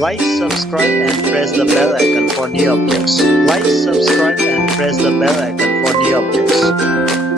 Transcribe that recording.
Like, subscribe, and press the bell icon for new updates. Like, subscribe, and press the bell icon for new updates.